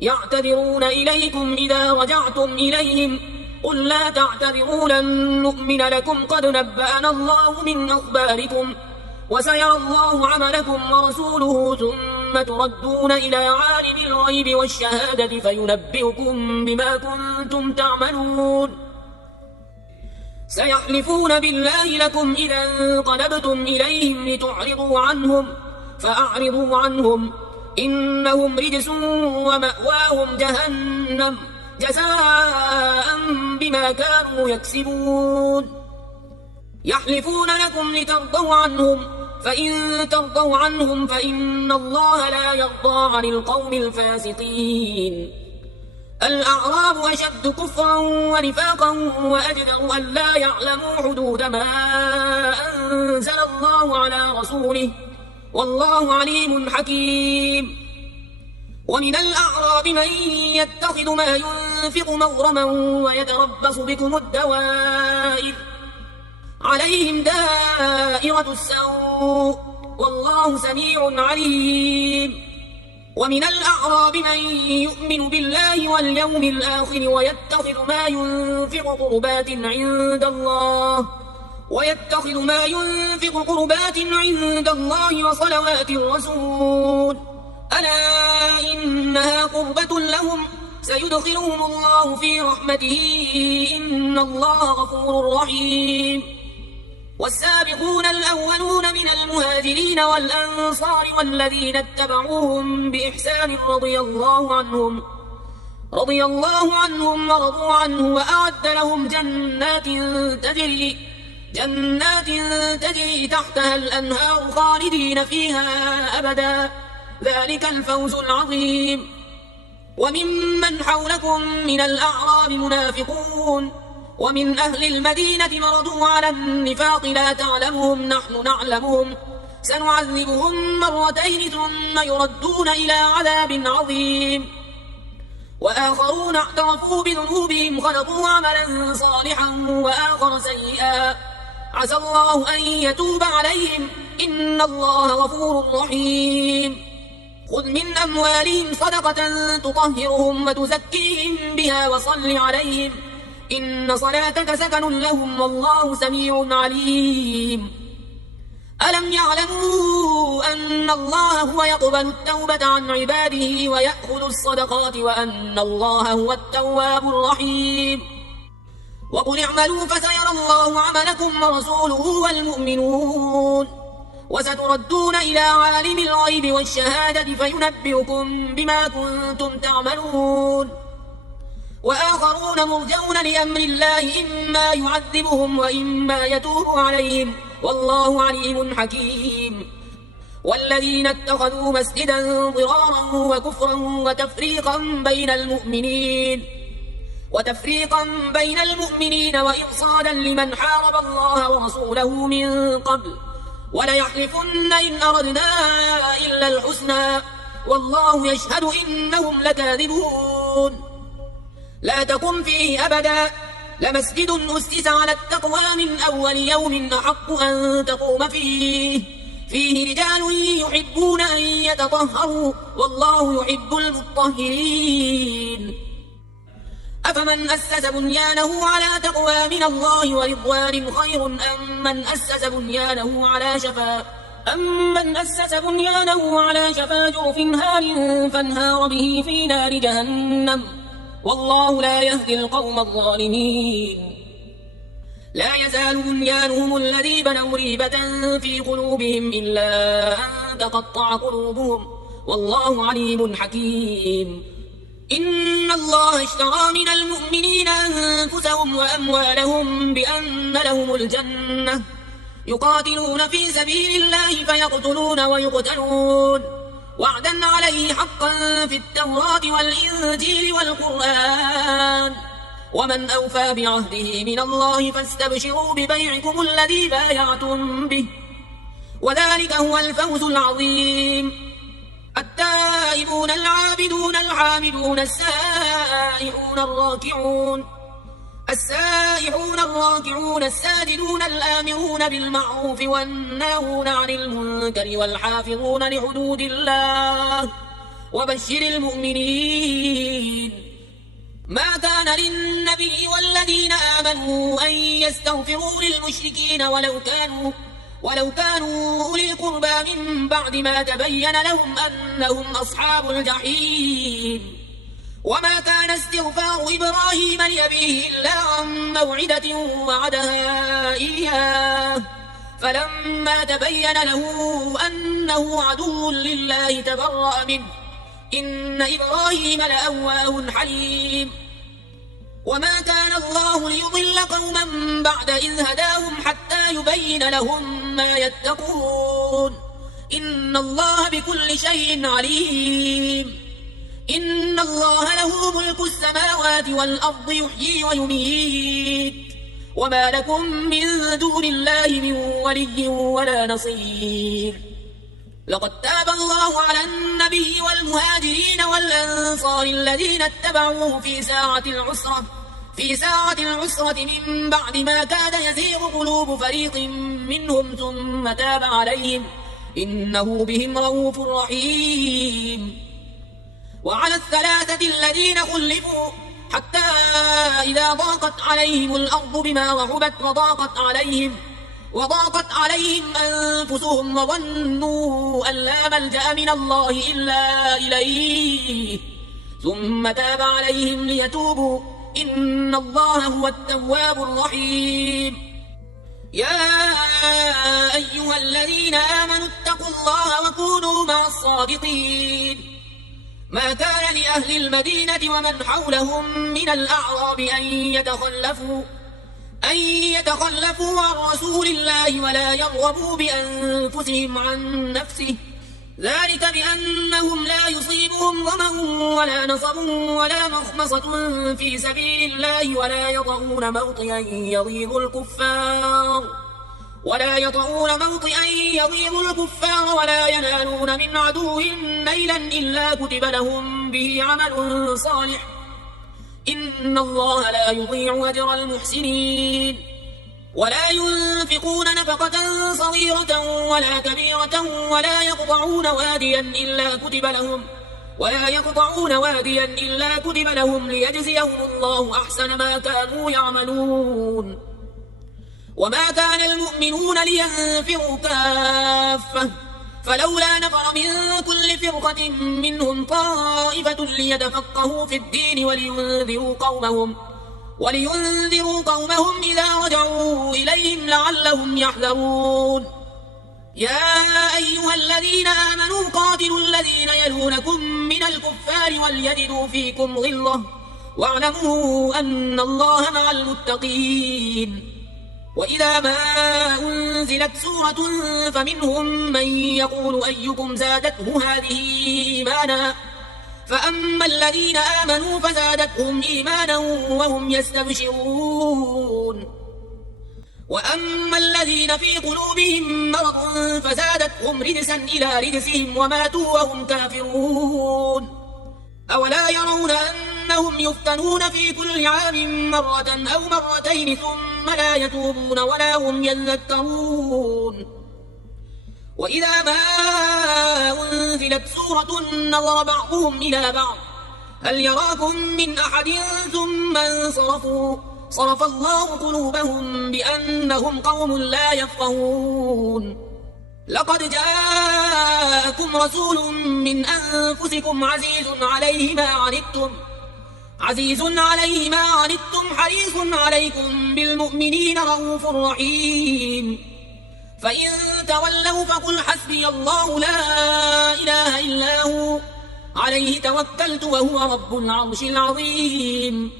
يعتذرون إليكم إذا رجعتم إليهم قل لا تعتذروا لن نؤمن لكم قد نبأنا الله من أخباركم وسيرى الله عملكم ورسوله ثم تردون إلى عالم الغيب والشهادة فينبئكم بما كنتم تعملون. سيحلفون بالله لكم إذا انقلبتم إليهم لتعرضوا عنهم فأعرضوا عنهم إنهم رجس ومأواهم جهنم جزاء بما كانوا يكسبون. يحلفون لكم لترضوا عنهم فإن ترضوا عنهم فإن الله لا يرضى عن القوم الفاسقين. الأعراب أشد كفرا ونفاقا وأجدر أن لا يعلموا حدود ما أنزل الله على رسوله والله عليم حكيم. ومن الأعراب من يتخذ ما ينفق مغرما ويتربص بكم الدوائر عليهم دائرة السوء والله سميع عليم. ومن الأعراب من يؤمن بالله واليوم الآخر ويتخذ ما ينفق قربات عند الله وصلوات الرسول ألا إنها قربة لهم سيدخلهم الله في رحمته إن الله غفور رحيم. والسابقون الأولون من المهاجرين والأنصار والذين اتبعوهم بإحسان رضي الله عنهم ورضوا عنه وأعد لهم جنات تجري تحتها الأنهار خالدين فيها أبدا ذلك الفوز العظيم. وممن حولكم من الأعراب منافقون ومن أهل المدينة مرضوا على النفاق لا تعلمهم نحن نعلمهم سنعذبهم مرتين ثم يردون إلى عذاب عظيم. وآخرون اعترفوا بذنوبهم خلطوا عملا صالحا وآخر سيئا عسى الله أن يتوب عليهم إن الله غفور رحيم. خذ من أموالهم صدقة تطهرهم وتزكيهم بها وصل عليهم إن صلاتك سكن لهم والله سميع عليم. ألم يعلموا أن الله هو يقبل التوبة عن عباده ويأخذ الصدقات وأن الله هو التواب الرحيم. وقل اعملوا فسيرى الله عملكم ورسوله والمؤمنون وستردون إلى عالم الغيب والشهادة فينبئكم بما كنتم تعملون. وآخرون مرجون لأمر الله إما يعذبهم وإما يتوب عليهم والله عليم حكيم. والذين اتخذوا مسجدا ضرارا وكفرا وتفريقا بين المؤمنين وإرصادا لمن حارب الله ورسوله من قبل وليحلفن إن أردنا إلا الحسنى والله يشهد إنهم لكاذبون. لا تقم فيه أبدا لمسجد أسس على التقوى من أول يوم أحق أن تقوم فيه رجال يحبون أن يتطهروا والله يحب المطهرين. أفمن أسس بنيانه على تقوى من الله ورضوان خير أم من أسس بنيانه على شفا جرف هار فانهار به في نار جهنم والله لا يهدي القوم الظالمين. لا يزال بنيانهم الذي بنوا ريبة في قلوبهم إلا أن تقطع قلوبهم والله عليم حكيم. إن الله اشترى من المؤمنين أنفسهم وأموالهم بأن لهم الجنة يقاتلون في سبيل الله فيقتلون ويقتلون وعدا عليه حقا في التوراة والإنجيل والقرآن ومن أوفى بعهده من الله فاستبشروا ببيعكم الذي بايعتم به وذلك هو الفوز العظيم. التائبون العابدون الحامدون السائحون الراكعون الساجدون الآمرون بالمعروف والناهون عن المنكر والحافظون لحدود الله وبشر المؤمنين. ما كان للنبي والذين آمنوا أن يستغفروا للمشركين ولو كانوا أولي القربى من بعد ما تبين لهم أنهم أصحاب الجحيم. وما كان استغفار إبراهيم لأبيه إلا عن موعدة وعدها إياه، فلما تبين له أنه عدو لله تبرأ منه، إن إبراهيم لأواه حليم. وما كان الله ليضل قوما بعد إذ هداهم حتى يبين لهم ما يتقون، إن الله بكل شيء عليم. إن الله له ملك السماوات والأرض يحيي ويميت، وما لكم من دون الله من ولي ولا نصير. لقد تاب الله على النبي والمهاجرين والأنصار الذين اتبعوه في ساعة العسرة من بعد ما كاد يزيغ قلوب فريق منهم ثم تاب عليهم، إنه بهم رؤوف رحيم. وعلى الثلاثة الذين خلفوا حتى إذا ضاقت عليهم الأرض بما رحبت وضاقت عليهم أنفسهم وظنوا أن لا ملجأ من الله إلا إليه ثم تاب عليهم ليتوبوا، إن الله هو التواب الرحيم. يا أيها الذين آمنوا اتقوا الله وكونوا مع الصادقين. ما كان لأهل المدينة ومن حولهم من الأعراب أن يتخلفوا عن رسول الله ولا يرغبوا بأنفسهم عن نفسه، ذلك بأنهم لا يصيبهم ظمأ ولا نصب ولا مخمصة في سبيل الله ولا يطؤون موطئا يغيظ الكفار ولا ينالون من عدو نيلا إلا كتب لهم به عمل صالح، إن الله لا يضيع أجر المحسنين. ولا ينفقون نفقة صغيرة ولا كبيرة ولا يقطعون واديا إلا كتب لهم ليجزيهم الله أحسن ما كانوا يعملون. وما كان المؤمنون لينفروا كافة، فلولا نفر من كل فرقة منهم طائفة ليتفقهوا في الدين ولينذروا قومهم إذا رجعوا إليهم لعلهم يحذرون. يا أيها الذين آمنوا قاتلوا الذين يلونكم من الكفار وليجدوا فيكم غلظة واعلموا أن الله مع المتقين. وإذا ما أنزلت سورة فمنهم من يقول أيكم زادته هذه إيمانا، فأما الذين آمنوا فزادتهم إيمانا وهم يستبشرون، وأما الذين في قلوبهم مرض فزادتهم رجسا إلى رجسهم وماتوا وهم كافرون. أولا يرون أنهم يفتنون في كل عام مرة أو مرتين ثم لا يتوبون ولا هم يذكرون. وإذا ما أنزلت سورة نظر بعضهم إلى بعض هل يراكم من أحد ثم انصرفوا، صرف الله قلوبهم بأنهم قوم لا يفقهون. لقد جاءكم رسول من أنفسكم عزيز عليه ما عنتم حريص عليكم بالمؤمنين رؤوف رحيم. فإن تولوا فقل حسبي الله لا إله إلا هو عليه توكلت وهو رب العرش العظيم.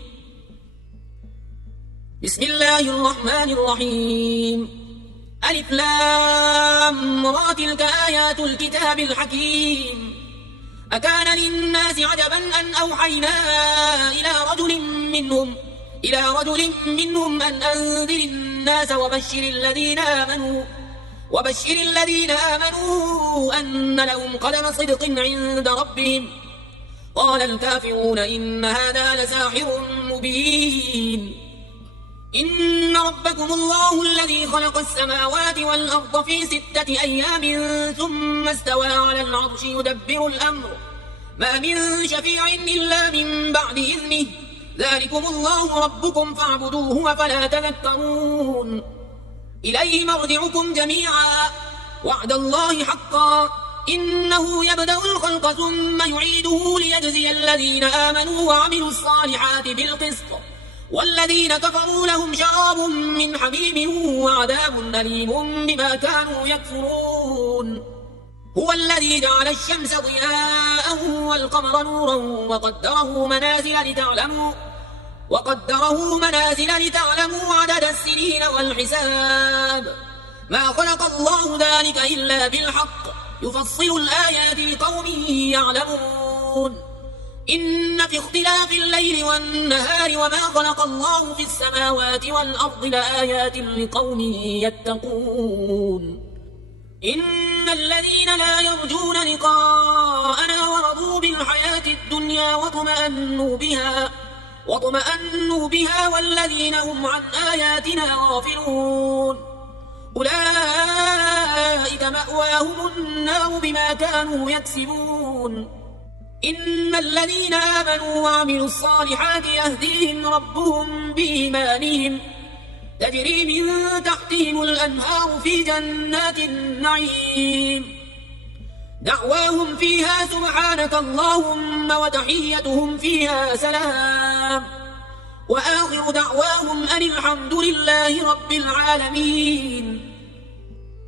بسم الله الرحمن الرحيم. ألف لام را تلك آيات الكتاب الحكيم. أكان للناس عجبا أن أوحينا إلى رجل منهم أن أنذر الناس وبشر الذين آمنوا أن لهم قدم صدق عند ربهم. قال الكافرون إن هذا لساحر مبين. إن ربكم الله الذي خلق السماوات والأرض في 6 أيام ثم استوى على العرش ما من شفيع إلا من بعد إذنه ذلكم الله ربكم فاعبدوه أفلا تذكرون إليه مرجعكم جميعا وعد الله حقا إنه يبدأ الخلق ثم يعيده ليجزي الذين آمنوا وعملوا الصالحات بالقسط والذين كفروا لهم شراب من حميم وعذاب أليم بما كانوا يكفرون هو الذي جعل الشمس ضياء والقمر نورا وقدره منازل لتعلموا عدد السنين والحساب ما خلق الله ذلك إلا بالحق يفصل الآيات لقوم يعلمون إن في اختلاف الليل والنهار وما خلق الله في السماوات والأرض لآيات لقوم يتقون إن الذين لا يرجون لقاءنا ورضوا بالحياة الدنيا واطمأنوا بها والذين هم عن آياتنا غافلون أولئك مأواهم النار بما كانوا يكسبون إن الذين آمنوا وعملوا الصالحات يهديهم ربهم بإيمانهم تجري من تحتهم الأنهار في جنات النعيم دعواهم فيها سبحانك اللهم وتحيتهم فيها سلام وآخر دعواهم أن الحمد لله رب العالمين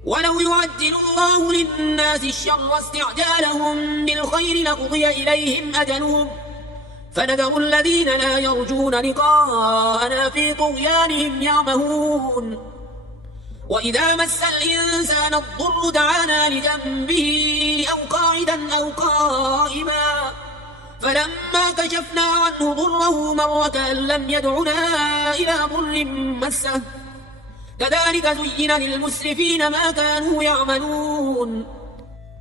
ولو يعجل الله للناس الشر استعجالهم بالخير لقضي إليهم أجلهم فنذر الذين لا يرجون لقاءنا في طغيانهم يعمهون وإذا مس الإنسان الضر دعانا لجنبه أو قاعدا أو قائما فلما كشفنا عنه ضره مر كأن لم يدعنا إلى ضر مسه كذلك زين للمسرفين ما كانوا يعملون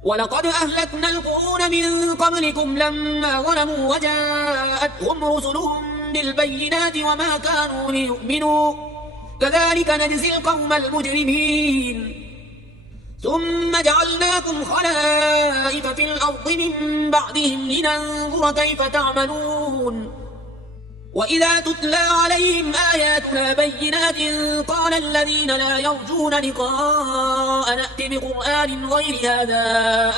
ولقد أهلكنا القرون من قبلكم لما ظلموا وجاءتهم رسلهم بالبينات وما كانوا ليؤمنوا كذلك نجزي القوم المجرمين ثم جعلناكم خلائف في الأرض من بعدهم لننظر كيف تعملون وإذا تتلى عليهم آياتنا بينات قال الذين لا يرجون لقاء نأت بقرآن غير هذا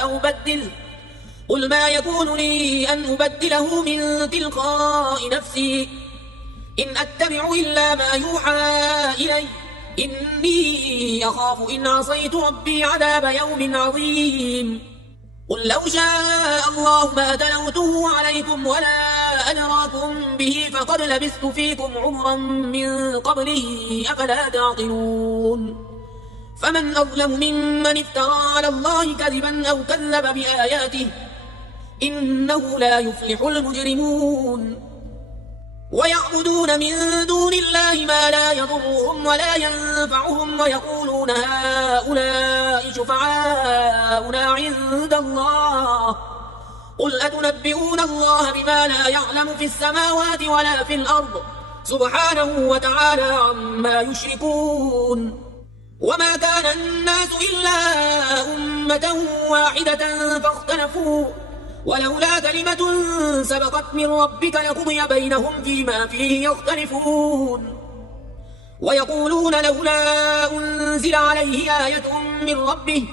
أو بدله قل ما يكون لي أن أبدله من تلقاء نفسي إن أتبع إلا ما يوحى إلي إني أخاف إن عصيت ربي عذاب يوم عظيم قل لو شاء الله ما تلوته عليكم ولا أدراكم به فقد لبثت فيكم عمرا من قبله أفلا تعقلون فمن أظلم ممن افترى على الله كذبا أو كذب بآياته إنه لا يفلح المجرمون ويعبدون من دون الله ما لا يضرهم ولا ينفعهم ويقولون هؤلاء شفعاؤنا عند الله قل أتنبئون الله بما لا يعلم في السماوات ولا في الأرض سبحانه وتعالى عما يشركون وما كان الناس إلا أمة واحدة فاختلفوا ولولا كلمة سبقت من ربك لقضي بينهم فيما فيه يختلفون ويقولون لولا أنزل عليه آية من ربه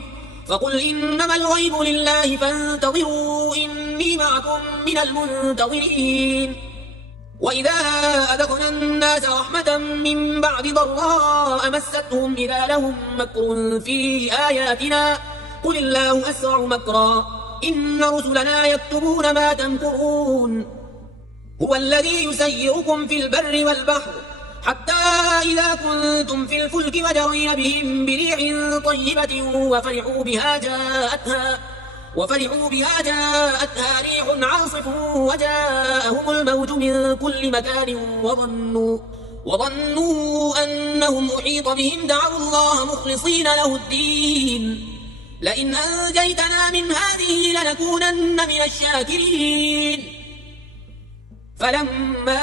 فقل إنما الغيب لله فانتظروا إني معكم من المنتظرين وإذا أذقنا الناس رحمة من بعد ضراء مستهم إذا لهم مكر في آياتنا قل الله أسرع مكرا إن رسلنا يكتبون ما تمكرون هو الذي يسيركم في البر والبحر حتى إذا كنتم في الفلك وجرين بهم بريح طيبة وفرحوا بها جاءتها ريح عاصف وجاءهم الموج من كل مكان وظنوا أنهم أحيط بهم دعوا الله مخلصين له الدين لئن أنجيتنا من هذه لنكونن من الشاكرين فلما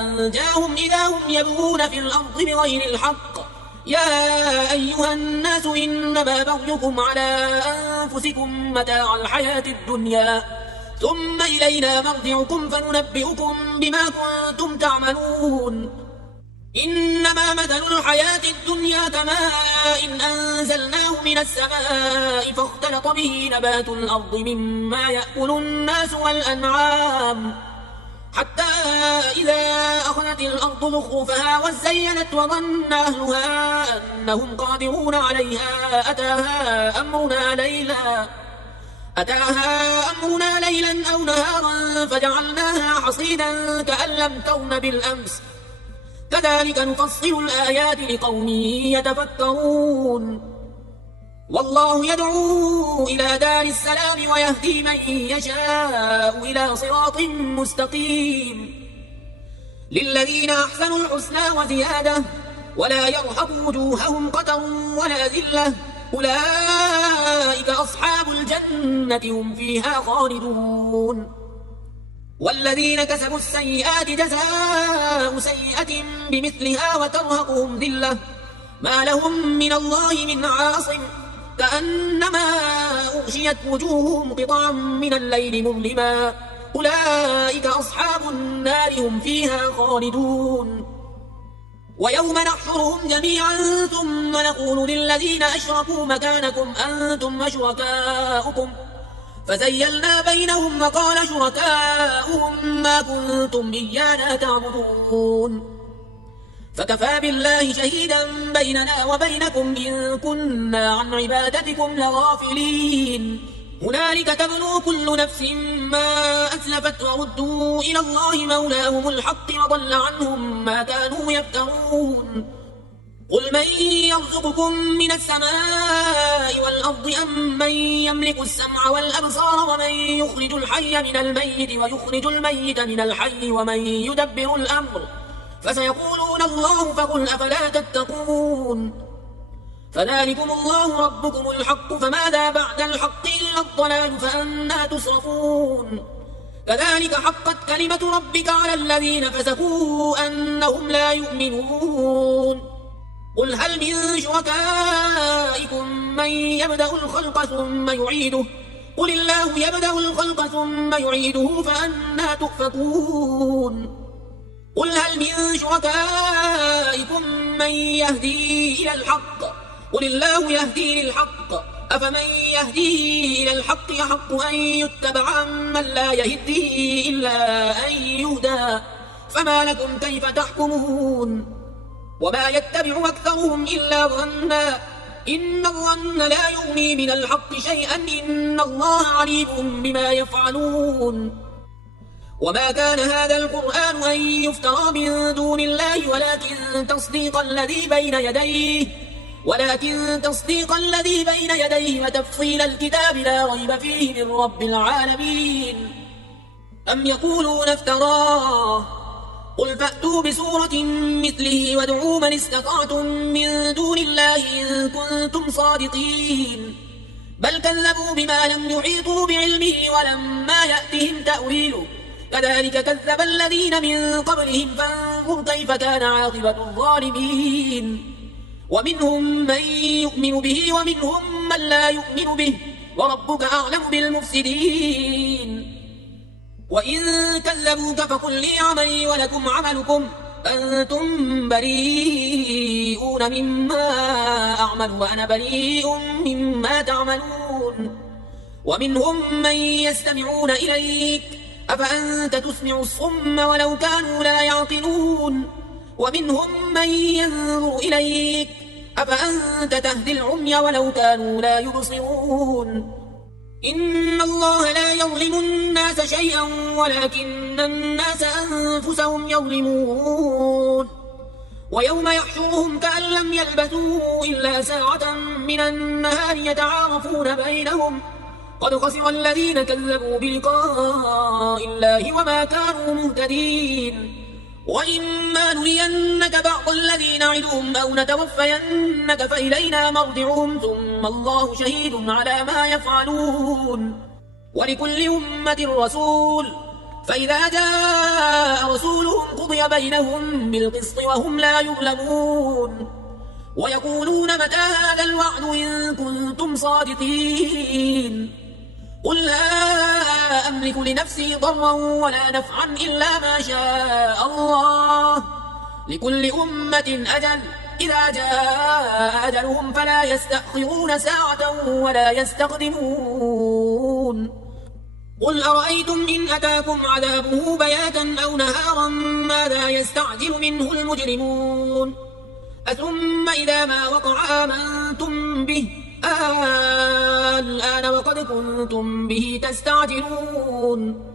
أنجاهم إذا هم يبغون في الأرض بغير الحق يا أيها الناس إنما بغيكم على أنفسكم متاع الحياة الدنيا ثم إلينا مرجعكم فننبئكم بما كنتم تعملون. إنما مثل الحياة الدنيا كماء إن أنزلناه من السماء فاختلط به نبات الأرض مما يأكل الناس والأنعام حتى إذا أخذت الأرض زخرفها وزينت وظن أهلها أنهم قادرون عليها أتاها أمرنا ليلا أو نهارا فجعلناها حصيدا كأن لم تغن بالأمس كذلك نفصل الآيات لقوم يتفكرون. والله يدعو إلى دار السلام ويهدي من يشاء إلى صراط مستقيم. للذين أحسنوا الحسنى وزيادة ولا يرهق وجوههم قتر ولا ذلة أولئك أصحاب الجنة هم فيها خالدون. والذين كسبوا السيئات جزاء سيئة بمثلها وترهقهم ذلة ما لهم من الله من عاصم كأنما أغشيت وجوههم قطعا من الليل مظلما أولئك أصحاب النار هم فيها خالدون. ويوم نحشرهم جميعا ثم نقول للذين أشركوا مكانكم أنتم وشركاؤكم فزيلنا بينهم وقال شركاؤهم ما كنتم إيانا تعبدون فكفى بالله شهيدا بيننا وبينكم إن كنا عن عبادتكم لغافلين. هنالك تبلو كل نفس ما أسلفت وردوا إلى الله مولاهم الحق وضل عنهم ما كانوا يفترون. قل من يرزقكم من السماء والأرض أم من يملك السمع والأبصار ومن يخرج الحي من الميت ويخرج الميت من الحي ومن يدبر الأمر فسيقولون الله فقل أفلا تتقون. فذلكم الله ربكم الحق فماذا بعد الحق إلا الضلال فأنا تصرفون. كذلك حقت كلمة ربك على الذين فسقوا أنهم لا يؤمنون. قل هل من شركائكم من يبدأ الخلق ثم يعيده قل الله يبدأ الخلق ثم يعيده فأنا تؤفكون. قل هل من شركائكم من يهدي إلى الحق قل الله يهدي للحق أفمن يهدي إلى الحق يحق أن يتبع من لا يهدي إلا أن يهدى فما لكم كيف تحكمون. وما يتبع أكثرهم إلا ظنا إن الظن لا يغني من الحق شيئا إن الله عليم بما يفعلون. وما كان هذا القرآن أن يفترى من دون الله ولكن تصديق الذي بين يديه وتفصيل الكتاب لا ريب فيه من رب العالمين. أم يقولون افتراه قل فأتوا بسورة مثله وادعوا من استطعتم من دون الله إن كنتم صادقين بل كذبوا بما لم يحيطوا بعلمه ولما يأتهم تأويله كذلك كذب الذين من قبلهم فانظر كيف كان عاقبة الظالمين. ومنهم من يؤمن به ومنهم من لا يؤمن به وربك أعلم بالمفسدين. وإن كذبوك فقل لي عملي ولكم عملكم أنتم بريئون مما أعمل وأنا بريء مما تعملون. ومنهم من يستمعون إليك أفأنت تسمع الصم ولو كانوا لا يعقلون. ومنهم من ينظر إليك أفأنت تهدي العمي ولو كانوا لا يبصرون. إن الله لا يظلم الناس شيئا ولكن الناس أنفسهم يظلمون. ويوم يحشرهم كأن لم يلبثوا إلا ساعة من النهار يتعارفون بينهم قد خسر الذين كذبوا بلقاء الله وما كانوا مهتدين. وإما نرينك بعض الذين نعدهم أو نتوفينك فإلينا مرجعهم ثم الله شهيد على ما يفعلون. ولكل أمة رسول فإذا جاء رسولهم قضي بينهم بالقسط وهم لا يظلمون. ويقولون متى هذا الوعد إن كنتم صادقين قل لا أملك لنفسي ضرا ولا نفعا إلا ما شاء الله لكل أمة أجل إذا جاء أجلهم فلا يستأخرون ساعة ولا يستقدمون قل أرأيتم إن أتاكم عذابه بياتا أو نهارا ماذا يستعجل منه المجرمون أثم إذا ما وقع آمنتم به الآن وقد كنتم به تستعجلون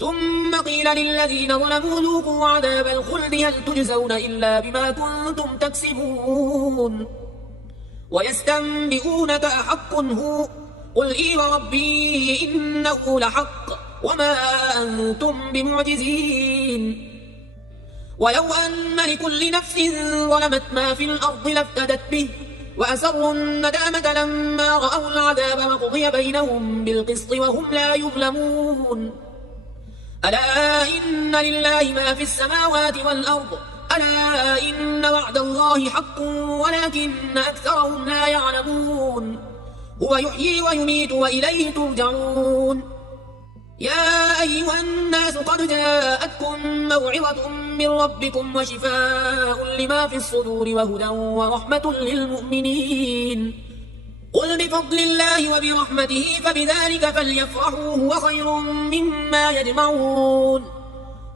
ثم قيل للذين ظلموا ذوقوا عذاب الخلد هل تجزون إلا بما كنتم تكسبون ويستنبئونك أحق هو قل إي وربي إنه لحق وما أنتم بمعجزين ولو أن لكل نفس ظلمت ما في الأرض لافتدت به وأسروا الندامة لما رأوا العذاب وقضي بينهم بالقسط وهم لا يظلمون ألا إن لله ما في السماوات والأرض ألا إن وعد الله حق ولكن أكثرهم لا يعلمون هو يحيي ويميت وإليه ترجعون يا أيها الناس قد جاءتكم موعظة من ربكم وشفاء لما في الصدور وهدى ورحمة للمؤمنين قل بفضل الله وبرحمته فبذلك فليفرحوا هو خير مما يجمعون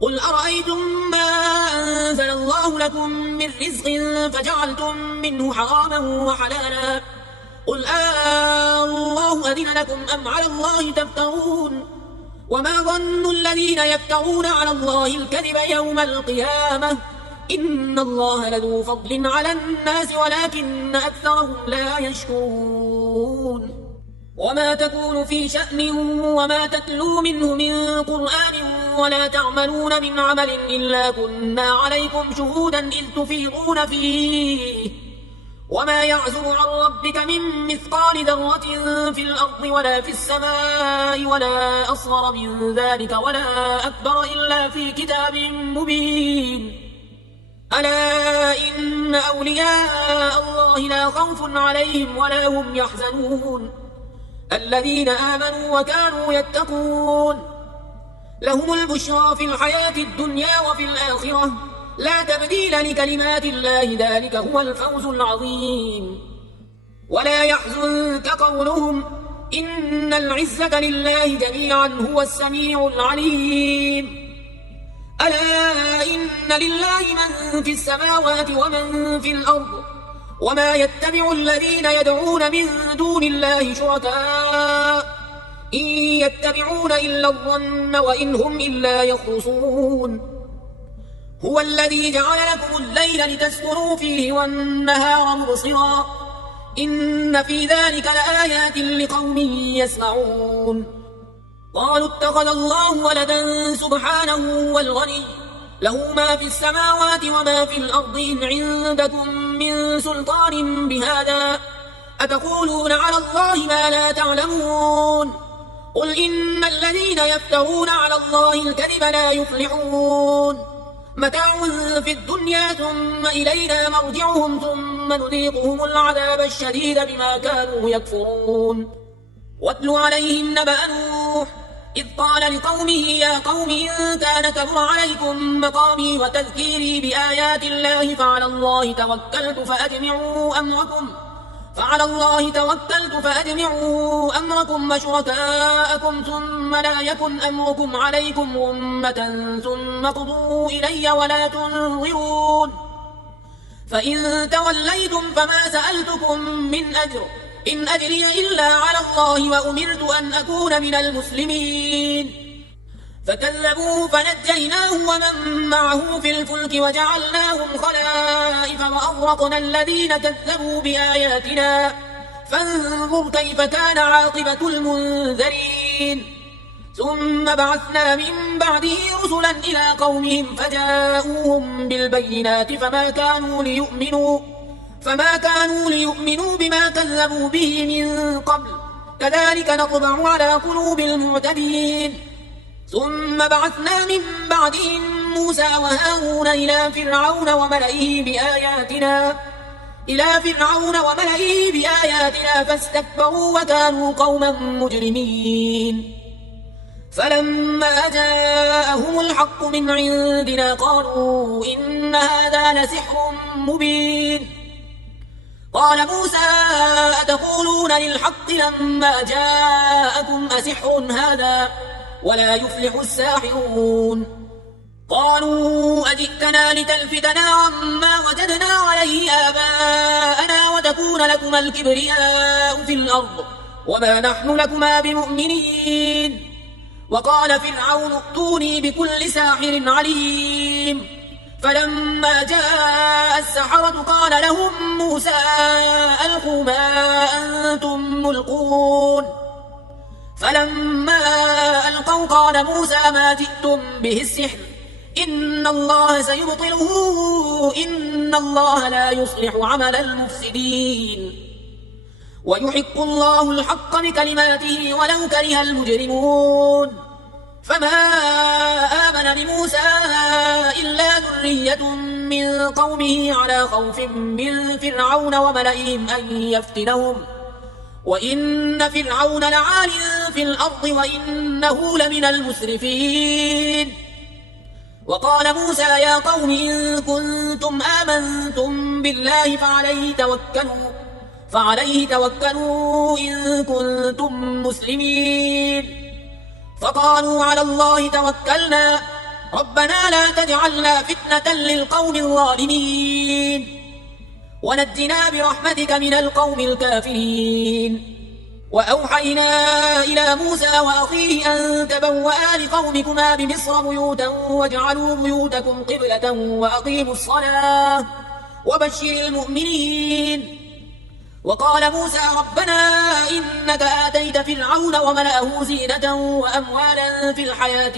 قل أرأيتم ما أنزل الله لكم من رزق فجعلتم منه حراما وحلالا قل الله أذن لكم أم على الله تفترون وما ظن الذين يفترون على الله الكذب يوم القيامة إن الله لذو فضل على الناس ولكن أكثرهم لا يشكرون وما تكون في شأن وما تتلو منه من قرآن ولا تعملون من عمل إلا كنا عليكم شهودا إذ تفيضون فيه وما يعزب عن ربك من مثقال ذرة في الأرض ولا في السماء ولا أصغر من ذلك ولا أكبر إلا في كتاب مبين ألا إن أولياء الله لا خوف عليهم ولا هم يحزنون الذين آمنوا وكانوا يتقون لهم البشرى في الحياة الدنيا وفي الآخرة لا تبديل لكلمات الله ذلك هو الفوز العظيم ولا يحزنك قولهم إن العزة لله جميعا هو السميع العليم ألا إن لله من في السماوات ومن في الأرض وما يتبع الذين يدعون من دون الله شركاء إن يتبعون إلا الظن وإن هم إلا يخرصون هو الذي جعل لكم الليل لتسكنوا فيه والنهار مبصرا إن في ذلك لآيات لقوم يسمعون قالوا اتخذ الله ولدا سبحانه والغني له ما في السماوات وما في الأرض إن عندكم من سلطان بهذا أتقولون على الله ما لا تعلمون قل إن الذين يفترون على الله الكذب لا يفلحون متاع في الدنيا ثم إلينا مرجعهم ثم نذيقهم العذاب الشديد بما كانوا يكفرون واتل عليهم نبأ نوح إذ قال لقومه يا قوم إن كان كبر عليكم مقامي وتذكيري بآيات الله فعلى الله توكلت فأجمعوا أمركم وشركاءكم ثم لا يكن أمركم عليكم غمة ثم قضوا إلي ولا تنظرون فإن توليتم فما سألتكم من أجر إن أجري إلا على الله وأمرت أن أكون من المسلمين فكذبوه فنجيناه ومن معه في الفلك وجعلناهم خلائف وأغرقنا الذين كذبوا بآياتنا فانظر كيف كان عاقبة المنذرين ثم بعثنا من بعده رسلا إلى قومهم فجاءوهم بالبينات فما كانوا ليؤمنوا بما كذبوا به من قبل كذلك نطبع على قلوب المعتدين ثم بعثنا من بعدهم موسى وهارون إلى فرعون وملئه بآياتنا إلى فرعون وملئه بآياتنا فاستكبروا وكانوا قوما مجرمين. فلما جاءهم الحق من عندنا قالوا إن هذا لسحر مبين. قال موسى أتقولون للحق لما جاءكم أسحر هذا ولا يفلح الساحرون. قالوا أجئتنا لتلفتنا عما وجدنا عليه آباءنا وتكون لكما الكبرياء في الأرض وما نحن لكما بمؤمنين. وقال فرعون ائتوني بكل ساحر عليم. فلما جاء السحرة قال لهم موسى ألقوا ما أنتم ملقون. فلما ألقوا قال موسى ما جئتم به السحر إن الله سيبطله إن الله لا يصلح عمل المفسدين ويحق الله الحق بكلماته ولو كره المجرمون. فما آمن لموسى إلا ذرية من قومه على خوف من فرعون وملئهم أن يفتنهم وإن فرعون لعال في الأرض وإنه لمن المسرفين. وقال موسى يا قوم إن كنتم آمنتم بالله فعليه توكلوا إن كنتم مسلمين. فقالوا على الله توكلنا ربنا لا تجعلنا فتنة للقوم الظالمين ونجنا برحمتك من القوم الكافرين. وأوحينا إلى موسى وأخيه أن تبوأ لقومكما بمصر بيوتا واجعلوا بيوتكم قبلة وأقيموا الصلاة وبشر المؤمنين. وقال موسى ربنا إنك آتيت فرعون وملأه زينة وأموالا في الحياة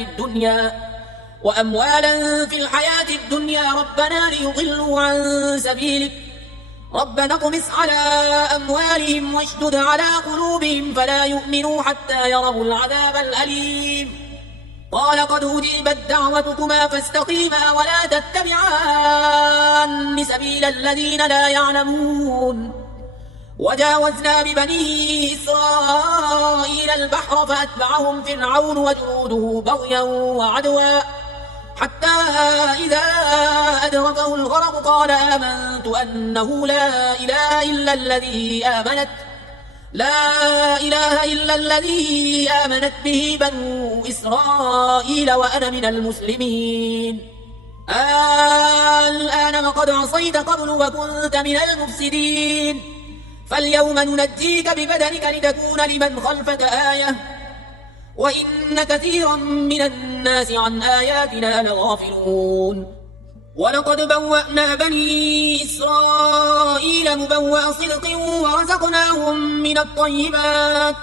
الدنيا ربنا ليضلوا عن سبيلك ربنا اطمس على أموالهم واشدد على قلوبهم فلا يؤمنوا حتى يروا العذاب الأليم. قال قد أجيبت دعوتكما فاستقيما ولا تتبعان سبيل الذين لا يعلمون. وجاوزنا ببني إسرائيل البحر فأتبعهم فرعون وجنوده بغيا وعدوا حتى إذا أدركه الغرق قال آمنت أنه لا إله إلا الذي آمنت به بنو إسرائيل وأنا من المسلمين. الآن وقد عصيت قبل وكنت من المفسدين فاليوم ننجيك ببدنك لتكون لمن خلفك آية وإن كثيرا من الناس عن آياتنا لغافلون. ولقد بوأنا بني إسرائيل مبوأ صدق ورزقناهم من الطيبات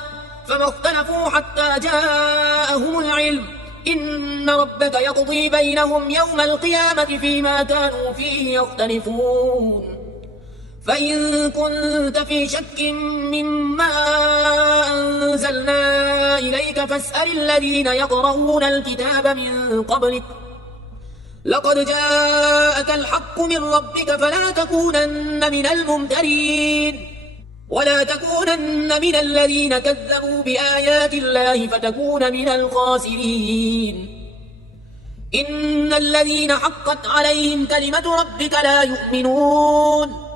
فما اختلفوا حتى جاءهم العلم إن ربك يقضي بينهم يوم القيامة فيما كانوا فيه يختلفون. فإن كنت في شك مما أنزلنا إليك فاسأل الذين يقرؤون الكتاب من قبلك لقد جاءك الحق من ربك فلا تكونن من الممترين ولا تكونن من الذين كذبوا بآيات الله فتكون من الخاسرين. إن الذين حقت عليهم كلمة ربك لا يؤمنون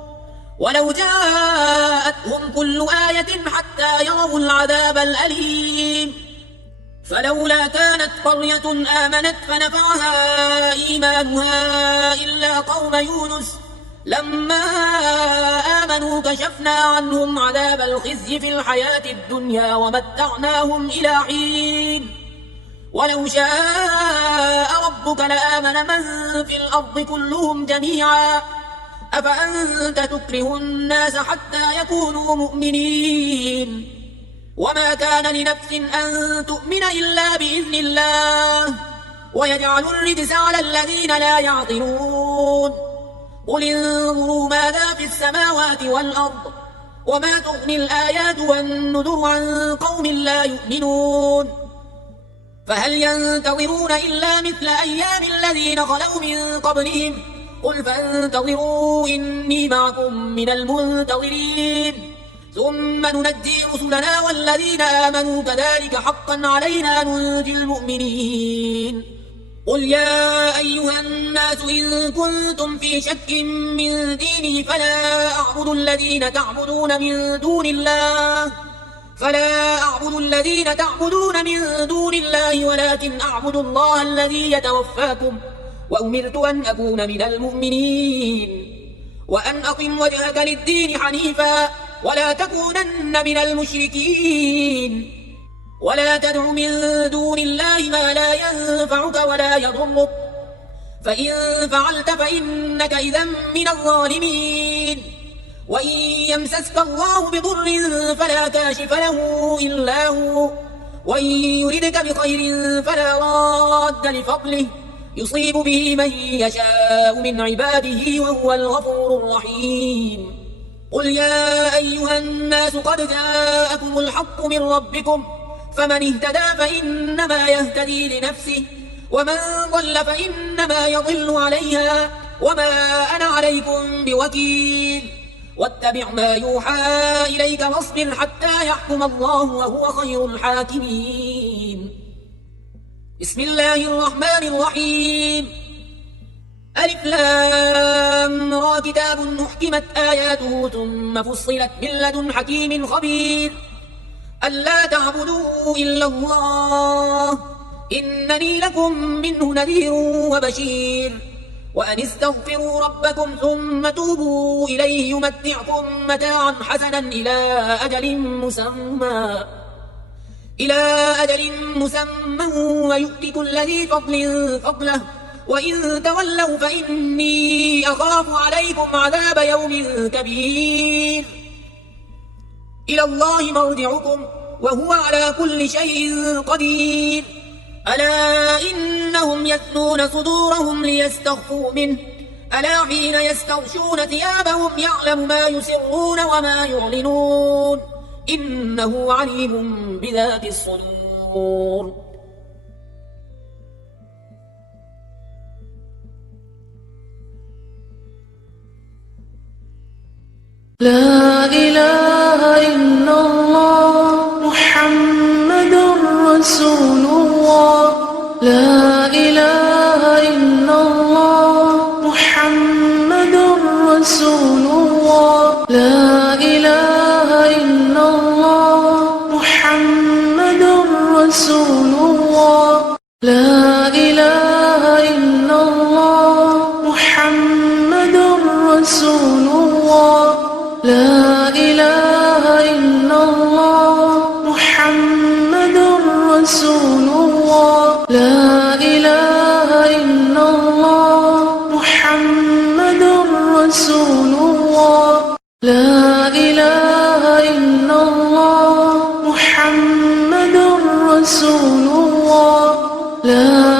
ولو جاءتهم كل آية حتى يروا العذاب الأليم. فلولا كانت قرية آمنت فنفعها إيمانها إلا قوم يونس لما آمنوا كشفنا عنهم عذاب الخزي في الحياة الدنيا ومتعناهم إلى حين. ولو شاء ربك لآمن من في الأرض كلهم جميعا أفأنت تكره الناس حتى يكونوا مؤمنين وما كان لنفس أن تؤمن إلا بإذن الله ويجعل الرجس على الذين لا يعقلون. قل انظروا ماذا في السماوات والأرض وما تغني الآيات والنذر عن قوم لا يؤمنون. فهل ينتظرون إلا مثل أيام الذين خلوا من قبلهم قل فانتظروا إني معكم من المنتظرين ثم ننجي رسلنا والذين آمنوا كذلك حقا علينا ننجي المؤمنين قل يا أيها الناس إن كنتم في شك من ديني فلا أعبد الذين تعبدون من دون الله ولكن أعبد الله الذي يتوفاكم وأمرت أن أكون من المؤمنين وأن أقم وجهك للدين حنيفا ولا تكونن من المشركين ولا تدع من دون الله ما لا ينفعك ولا يضرك فإن فعلت فإنك إذا من الظالمين وإن يمسسك الله بضر فلا كاشف له إلا هو وإن يردك بخير فلا راد لفضله يصيب به من يشاء من عباده وهو الغفور الرحيم قل يا أيها الناس قد جاءكم الحق من ربكم فمن اهتدى فإنما يهتدي لنفسه ومن ضل فإنما يضل عليها وما أنا عليكم بوكيل واتبع ما يوحى إليك واصبر حتى يحكم الله وهو خير الحاكمين بسم الله الرحمن الرحيم ألف لام را كتاب أحكمت آياته ثم فصلت من لدن حكيم خبير ألا تعبدوا إلا الله إنني لكم منه نذير وبشير وأن استغفروا ربكم ثم توبوا إليه يمتعكم متاعا حسنا إلى أجل مسمى ويؤتي كل ذي فضل فضله وإن تولوا فإني أخاف عليكم عذاب يوم كبير إلى الله مرجعكم وهو على كل شيء قدير ألا إنهم يثنون صدورهم ليستخفوا منه ألا حين يستغشون ثيابهم يعلم ما يسرون وما يعلنون إنه عليم بذات الصدور لا إله إلا الله محمد رسول الله لا إله إلا الله محمد رسول الله لا إله إلا الله محمد رسول الله لا إله إلا الله محمد رسول الله لا إله إلا الله محمد رسول الله لا إله إلا الله محمد رسول الله لا إله إلا الله محمد رسول الله لا